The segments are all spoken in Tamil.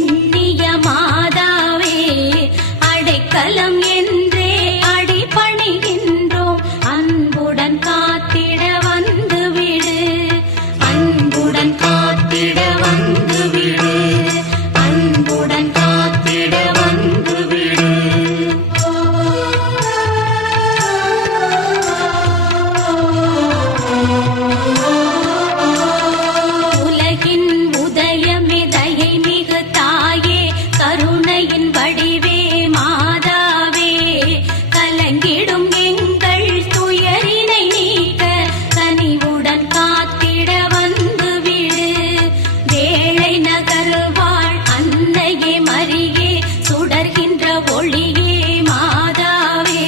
புண்ணிய மாதாவே அடைக்கலம் என்றே அடிபணிகின்றோம். அன்புடன் காத்திட வந்துவிடு, அன்புடன் காத்திட வந்துவிடு, அன்புடன் காத்திட வந்துவிடு. உலகின் உதயமே தயை மிகு தாயே கருணையின் வடிவே மாதாவே கலங்கிடும் எங்கள் துயரினை நீக்க கனிவுடன் காத்திட வந்துவிடு. வேளை நகர் வாழ் அன்னையே மரியே சுடர்கின்ற ஒளியே மாதாவே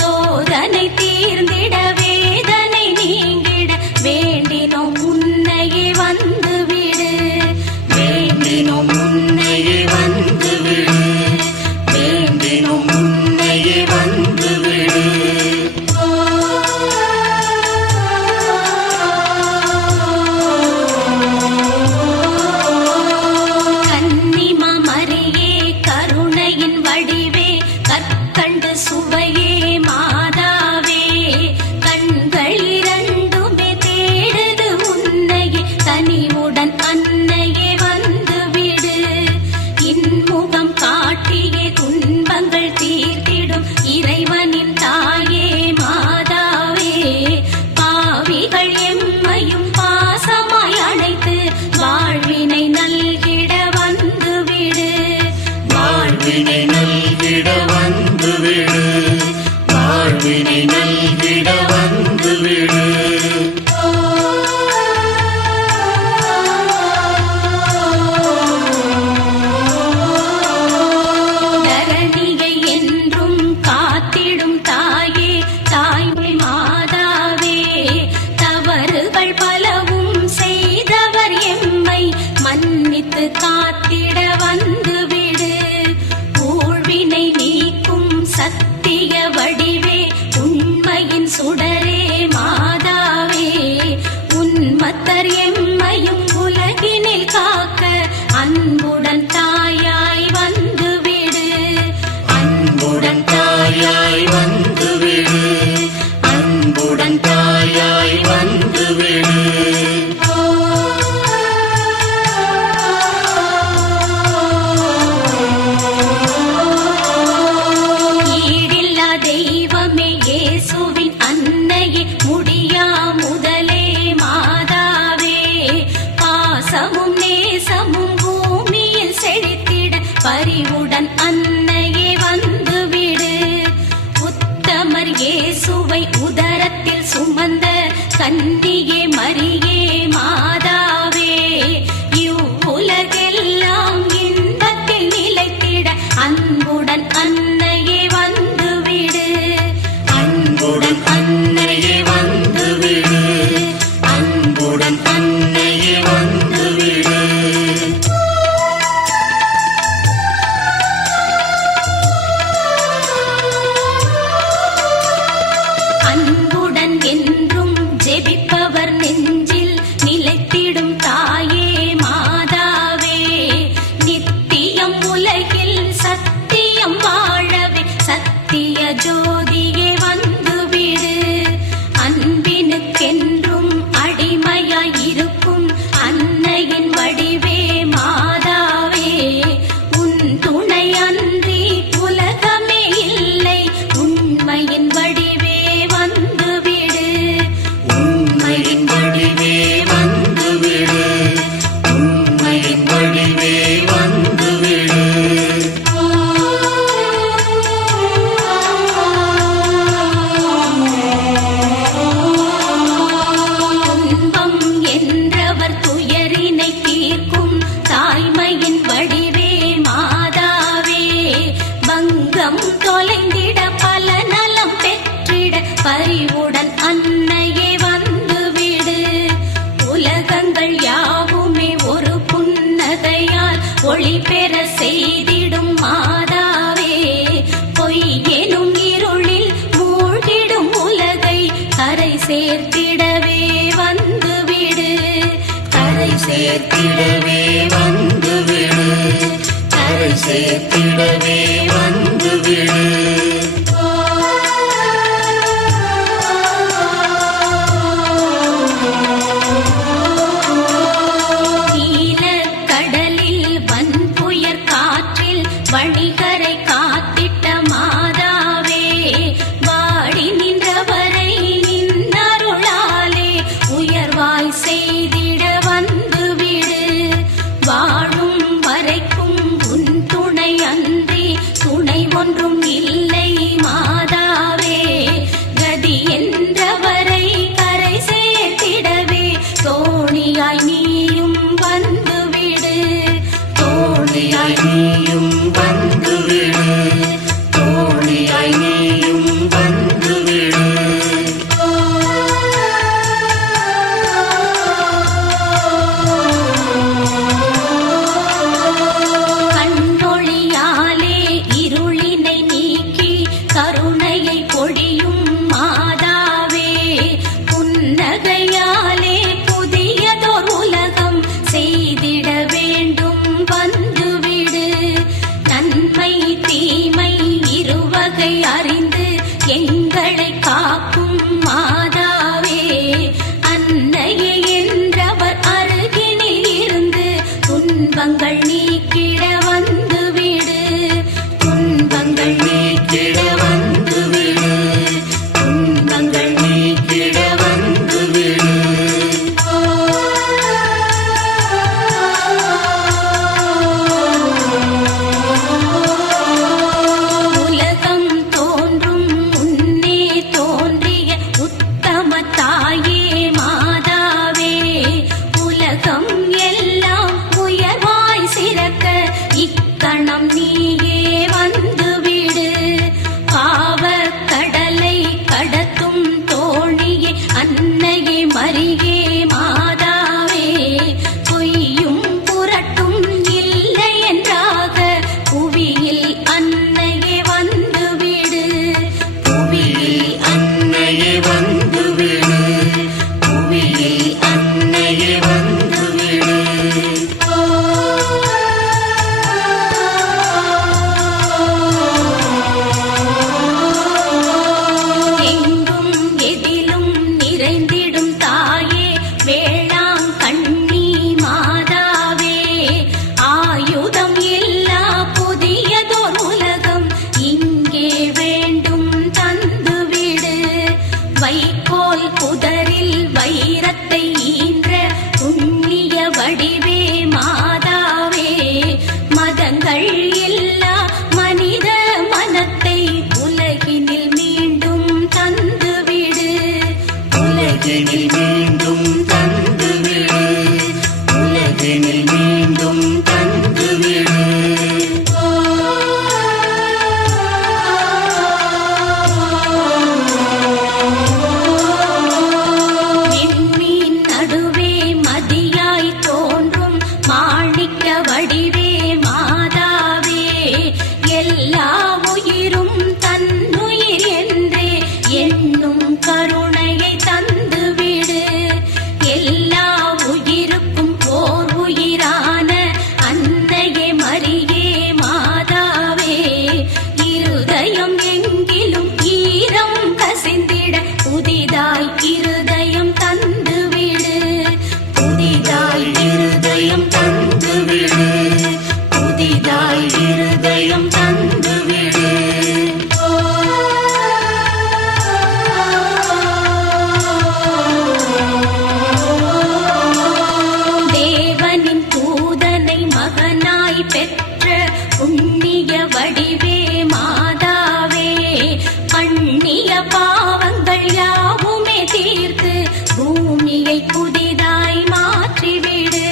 சோதனை தீர்ந்திட வேதனை நீங்கிட வேண்டினோம் உன்னையே வந்துவிடு, வேண்டினோம் உன்னையே வந்துவிடு, வேண்டினோம் உன்னையே வந்துவிடு. கன்னிமா மரியே கருணையின் வடிவே கற்கண்டு சுவையே மாதாவே கண்கள் இரண்டுமே தேடுது உன்னையே கனிவுடன் அன்னையே வந்துவிடு. இன்முகம் காட்டியே துன்பங்கள் தீர்த்திடும் இறைவனின் தாயே மாதாவே பாவிகள் எம்மையும் பாசமாய் அழைத்து வாழ்வினை நல்கிட வந்துவிடு, வாழ்வினை நல்கிட வந்துவிடு, வாழ்வினை நல்கிட வந்துவிடு. தரணியை என்றும் காத்திடும் தாயே தாய்மை மாதாவே தவறுகள் பலவும் செய்தவர் எம்மை மன்னித்து காத்திட வந்துவிடு. ஊழ்வினை நீக்கும் சத்திய வடிவே உண்மையின் சுடரே மாதாவே உன்மத்தர் எம்மையும் உலகினில் காக்க அன்புடன் தாயாய் வந்துவிடு, அன்புடன் தாயாய் வந்துவிடு, அன்புடன் தாயாய் வந்துவிடு. ஈடில்லா தெய்வமே இயேசுவின் அன்னையே முடியா முதலே மாதாவே பாசமும் நேசமும் பூமியில் செழித்திட பரிவுடன் அன்னையே வந்துவிடு. உத்தமர் இயேசுவை உதரத்தில் சுமந்த கன்னியே மரியே மாதாவே இவ்வுலகெல்லாம் இன்பத்தில் நிலைத்திட அன்புடன் அன்னையே வந்துவிடு, அன்புடன் அன்னையே வந்துவிடு, அன்புடன் அன்னையே வந்துவிடு. அன்புடன் என்றும் ஜெபிப்பவர் நெஞ்சில் நிலைத்திடும் தாயே மாதாவே நித்தியம் உலகில் சத்தியம் வாழவே சத்திய ஜோதியே வந்துவிடு. அன்பினுக்கென்றும் அடிமையாயிருக்கும் அன்னையின் வடிவே மாதாவே உன் துணை அன்றி உலகமே இல்லை உண்மையின் வடிவே வந்துவிடு, உண்மையின் வடிவே வந்துவிடு, உண்மையின் வடிவே வந்துவிடு. துன்பம் என்றவர் துயரினை தீர்க்கும் தாய்மையின் வடிவே மாதாவே பங்கம் தொலைந்திட பல நலம் பெற்றிட பரிவுடன் அன்னையே வந்துவிடு. உலகங்கள் யாவுமே ஒரு புன்னகையால் ஒளி பெற செய்திடும் மாதாவே பொய் எனும் இருளில் மூழ்கிடும் உலகை கரை சேர்த்திடவே வந்துவிடு, கரை சேர்த்திடவே வந்துவிடு. கரை சேர்த்திடவே வந்துவிடு. வழிகரை காத்திட்ட மாதாவே, வாடி நின்றவரை நின்னருளாலே உயர்வாய் செய்திட வந்துவிடு. வாழும் வரைக்கும் உன் துணை அன்றி துணை ஒன்றும் இல்லை மாதாவே. கதி என்றவரை கரை சேர்த்திடவே தோணியாய் நீயும் வந்துவிடு. தோணியாய் நீயும் வந்துவிடு. தோணியாய் நீயும் வந்துவிடு. கண்ணொழியாலே இருளினை நீக்கி கருணையை பொழியும் மாதாவே, புன்னகையாலே புதியதோர் உலகம் செய்திட வேண்டும் வந்துவிடு. நன்மை தீமை இருவகை அறிந்து எங்களை காக்கும் மாதாவே, அன்னையே என்றவர் அருகினில் இருந்து துன்பங்கள் நீக்கிட வந்துவிடு. துன்பங்கள் நீக்கிட வந்துவிடு. துன்பங்கள் நீக்கிட வந்துவிடு. உலகம் தோன்றும் முன்னே தோன்றிய உத்தம தாயே மாதாவே, உலகம் எல்லாம் உயர்வாய் சிறக்க இக்கணம் நீயே வந்துவிடு. பாவக் கடலை கடத்தும் தோழியே அன்னையே மரியே மாதாவே, பொய்யும் புரட்டும் இல்லை என்றாக புவியில் அன்னையே வந்துவிடு. புவியில் அன்னையே வந்துவிடு. புவியில் அன்னையே வந்துவிடு. எங்கும் எதிலும் நிறைந்திடும் தாயே வேளாங்கண்ணி மாதாவே, ஆயுதம் இல்லா புதியதோர் உலகம் இங்கே வேண்டும் தந்துவிடு. வைக்கோல் புதரில் வைரத்தை ஈன்ற புண்ணிய வடிவே மாதாவே, மதங்கள் இல்லா மனித மனத்தை உலகினில் மீண்டும் தந்துவிடு. உலகினில் மீண்டும் தந்துவிடு. உலகினில் மீண்டும் தந்துவிடு. விண்மீன் நடுவே மதியாய் தோன்றும் மாணிக்க வடிவே மாதாவே, எல்லா உயிரும் தன்னுயிர் என்றே எண்ணும் கருணையை தந்துவிடு. எல்லா உயிருக்கும் ஓர் உயிரான அன்னையே மரியே மாதாவே, இருதயம் எங்கிலும் ஈரம் கசிந்திட புதிதாய் இருதயம் தந்துவிடு. புதிதாய் இருதயம் தந்துவிடு. புதிதாய் இருதயம் தந்துவிடு. தேவனின் தூதனை மகனாய் பெற்ற புண்ணிய வடிவே மாதாவே, பண்ணிய பாவங்கள் யாவுமே தீர்த்து பூமியை புதிதாய் மாற்றிவிடு.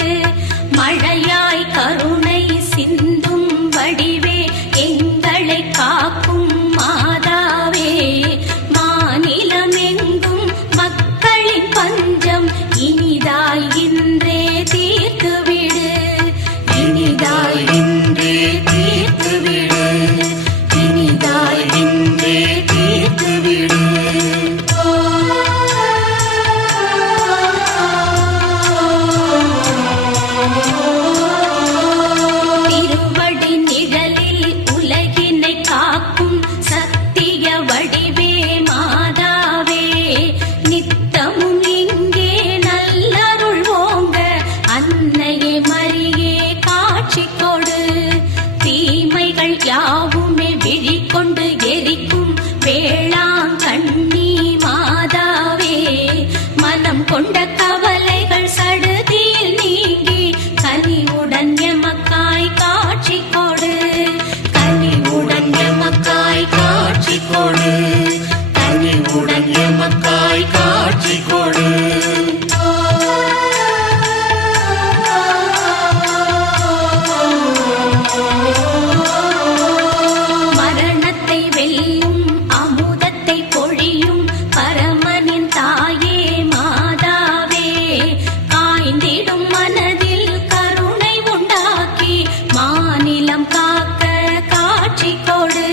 மழையாய் கருணை சிந்தும் வடிவே எங்களை காக்கும் மாதாவே, மாநிலமெங்கும் மக்களின் பஞ்சம் இனிதாய் இன்றே தீர்த்துவிடு. இனிதாய் இன்றே தீர்த்துவிடு. இனிதாய் இன்றே தீர்த்துவிடு. திருவடி நிலம் காக்க காட்சி கொடு.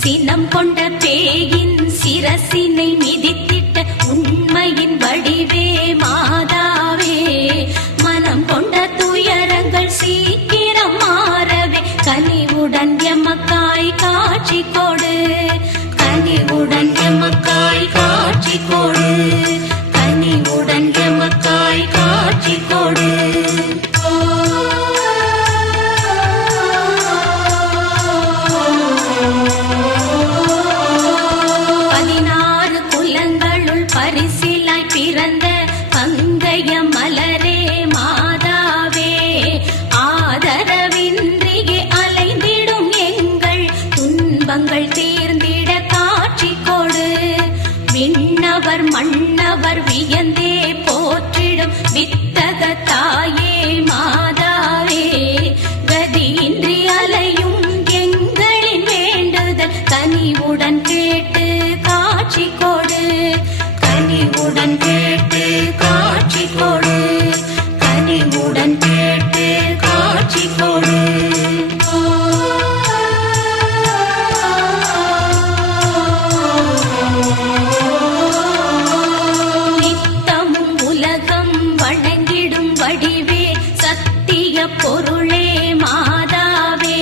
சினம் கொண்ட பேயின் சிரசினை மிதித்திட்ட உண்மையின் வடிவே மாதாவே, மனம் கொண்ட துயரங்கள் சீக்கிரம் மாறவே கனிவுடன் எமக்காய் காட்சி கொடு. கனிவுடன் எமக்காய் காட்சி கொடு. கனிவுடன் எமக்காய் காட்சி கொடு. 16 குலங்களுள் பரிசிலாய் பிறந்த பங்கைய மலரே மாதாவே, ஆதரவின்றியே அலைந்திடும் எங்கள் துன்பங்கள் தீர்ந்திட காட்சி கொடு. விண்ணவர் மன்னவர் வியந்தே போற்றிடும் வித்தக தாயே மாதாவே, கதியின்றி அலையும் எங்களின் வேண்டுதல் கனிவுடன் கேட்டு காட்சி கொடு. கனிவுடன் கேட்டு காட்சி கொடு. கனிவுடன் கேட்டு காட்சி கொடு. நித்தமும் உலகம் வணங்கிடும் வடிவே சத்திய பொருளே மாதாவே,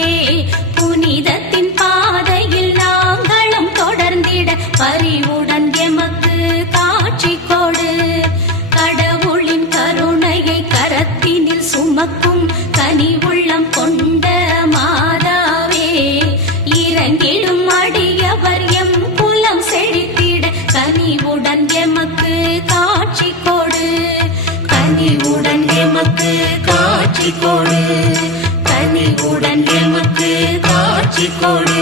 புனிதத்தின் பாதையில் நாங்களும் தொடர்ந்திட பரிவுடன் எமக்கு காட்சி கொடு. கடவுளின் கருணையை கரத்தினில் சுமக்கும் கனிவுள்ளம் கொண்ட மாதாவே, இறங்கிடும் அடியவர் எம் குலம் செழித்திட கனிவுடன் எமக்கு காட்சி கொடு. கனிவுடன் எமக்கு காட்சி கொடு. கனிவுடன் எமக்கு காட்சி கொடு.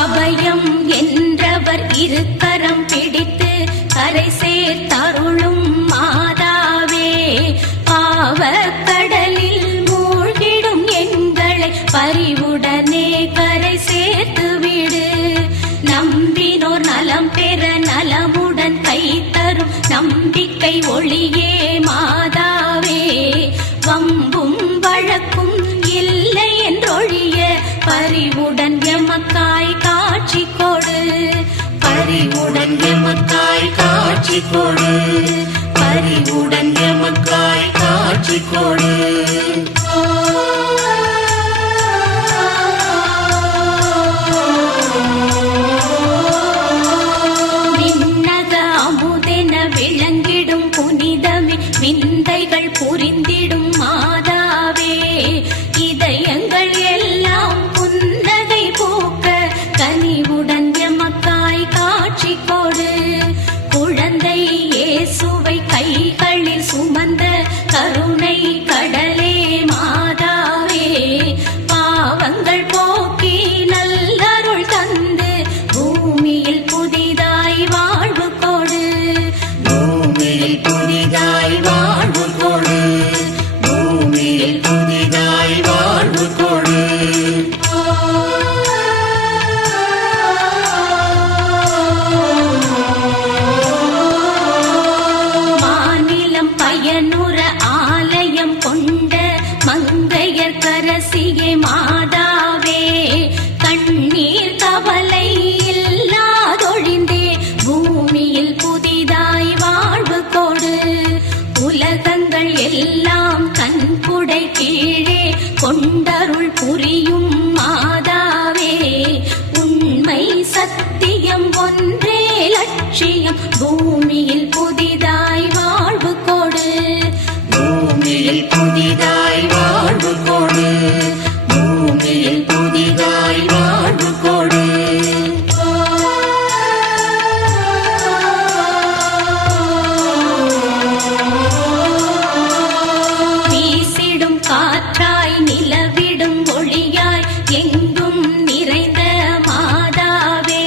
அபயம் என்றவர் இருக்கரம் பிடித்து கரை சேர்த்தருளும் மாதாவே, பாவக் கடலில் மூழ்கிடும் எங்களை பரிவுடனே கரை சேர்த்து விடு. நம்பினோர் நலம் பெற நலமுடன் கை தரும் நம்பிக்கை ஒளியே மாதாவே, வம்பும் வழக்கும் இல்லை என்றொழிய பரிவுடன் எமக்காய் காட்சி கொடு. பரிவுடன் எமக்காய் காட்சி கொடு. பரிவுடன் எமக்காய் காட்சி கொடு. விண்ணக அமுதென விளங்கிடும் புனிதமே விந்தைகள் புரிந்திடும் மாதாவே, இதயங்கள் எல்லாம் புன்னகை பூக்க கனிவுடன் எமக்காய் காட்சி கொடு. குழந்தை இயேசுவை கைகளில் சுமந்த கருணை கடலே மாதாவே, பாவங்கள் போக்கி நல்லருள் தந்து பூமியில் புதிதாய் வாழ்வு கொடு. பூமியில் புதிதாய் வாழ்வு கொடு. பூமியில் புதிதாய் வாழ்வு கொடு. மாநிலம் பயனுற ஆலயம் கொண்ட மங்கையர் கரசியே மாதாவே, கண்ணீர் கவலை இல்லாதொழிந்தே பூமியில் புதிதாய் வாழ்வு கொடு. உலகங்கள் எல்லாம் கண்குடை கீழே கொண்டருள் புரியும் மாதாவே, உண்மை சத்தியம் ஒன்றே லட்சியம் பூமியில் புதிதாய் வாழ்வு கொடு. பூமியில் புதிதாய் வாழ்வு கொடு. பூமியில் புதிதாய் வாழ்வு கொடு. வீசிடும் காற்றாய் நிலவிடும் ஒளியாய் எங்கும் நிறைந்த மாதாவே,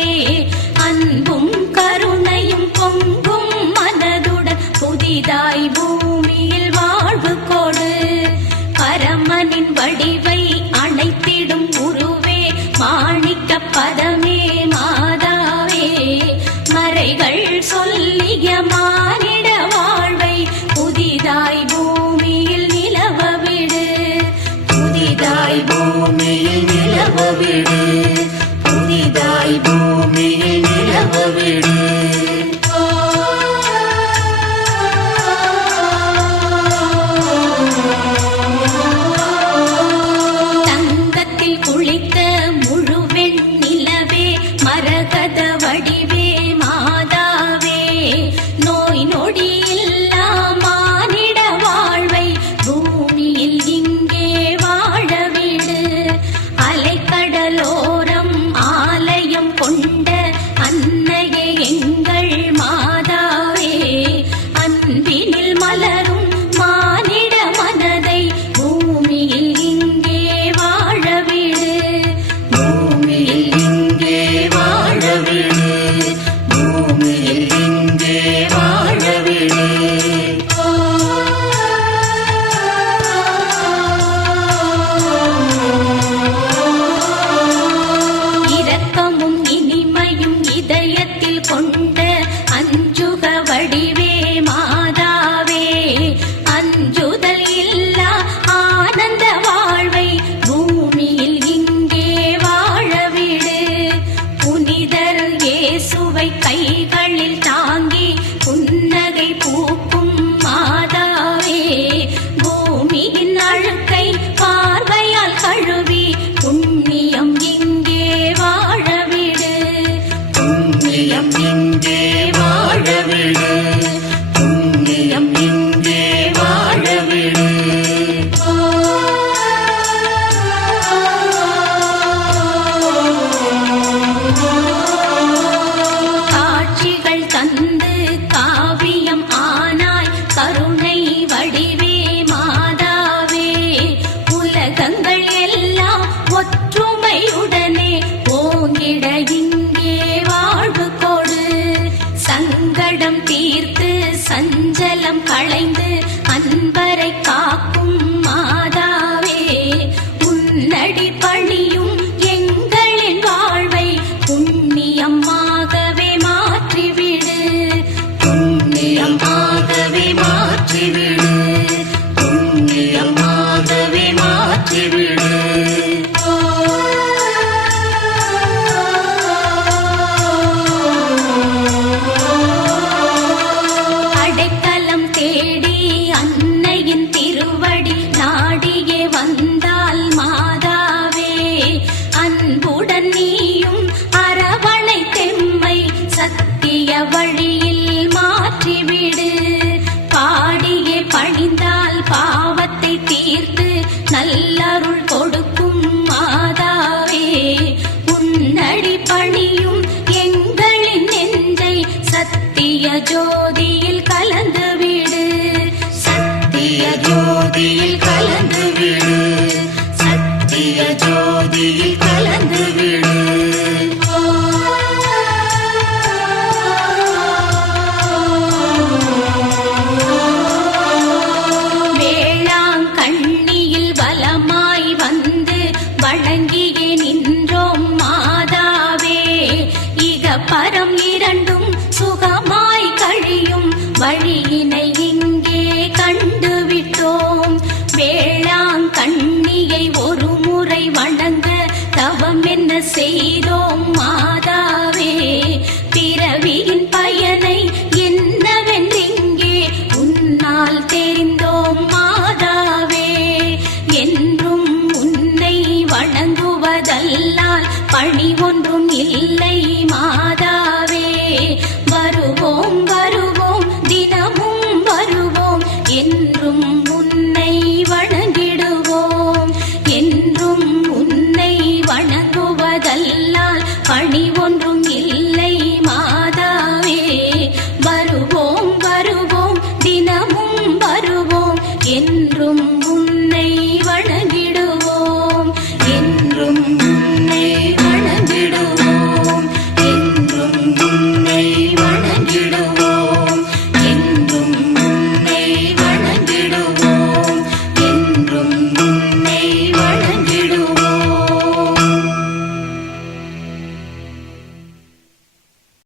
அன்பும் கருணையும் பொங்கும் மனது புதிய மானிட வாழ்வை புதிதாய் பூமியில் நிலவவிடு. புதிதாய் பூமியில் நிலவவிடு. புதிதாய் பூமியில் நிலவவிடு. தங்கத்தில் குளித்த முழுவெண் நிலவே மரகத வடிவே மாதாவே நோய் நொடி இல்லா மானிட வாழ்வை பூமியில் இங்கே வாழவிடு. அலைக்கடலோரம் ஆலயம் கொண்ட அன்னையே எங்கள் மாதாவே அன்பினில் மலரும் மானிட மனதை பூமியில் இங்கே வாழவிடு. பூமியில் இங்கே வாழவிடு. பூமியில் இங்கே வாழவிடு. இரக்கமும் இனிமையும் இதயத்தில் கொண்ட அஞ்சுக வடிவே மாதாவே அஞ்சுதல் இல்லா ஆனந்த வாழ்வை பூமியில் இங்கே வாழவிடு. புனிதர் இயேசுவை கைகளில் தாங்கி புன்னகை பூக்கும் மாதாவே பூமியின் அழுக்கை பார்வையால் கழுவி புண்ணியம் இங்கே வாழவிடு. புண்ணியம் இங்கே வாழவிடு. புண்ணியம் இங்கே வாழவிடு. காட்சிகள் தந்து காவியம் ஆனாய் கருணை வடிவே மாதாவே உலகங்கள் எல்லாம் ஒற்றுமையுடனே ஓங்கிட இங்கே வாழ்வு கொடு. சங்கடம் தீர்த்து சஞ்சலம் களைந்து அன்பரை காக்கும் மாதாவே உன்னடி பணியும் எங்களின் வாழ்வை புண்ணியமாகவே மாற்றிவிடு. புண்ணியமாகவே மாற்றிவிடு. புண்ணியமாகவே மாற்றிவிடு. அடைக்கலம் தேடி அன்னையின் திருவடி நாடியே வந்தால் மாதாவே அன்புடன் நீயும் அரவணை தெம்மை சத்திய வழியில் மாற்றிவிடு. பாடியே பணிந்தால் பாவத்தை தீர்த்து நல்லருள் கொடுக்கும் மாதாவே உன்னடி பணியும் எங்களின் நெஞ்சை சத்திய ஜோதியில் கலந்து விடு. சத்திய ஜோதியில் கலந்து விடு. சத்திய ஜோதியில் கலந்து விடு.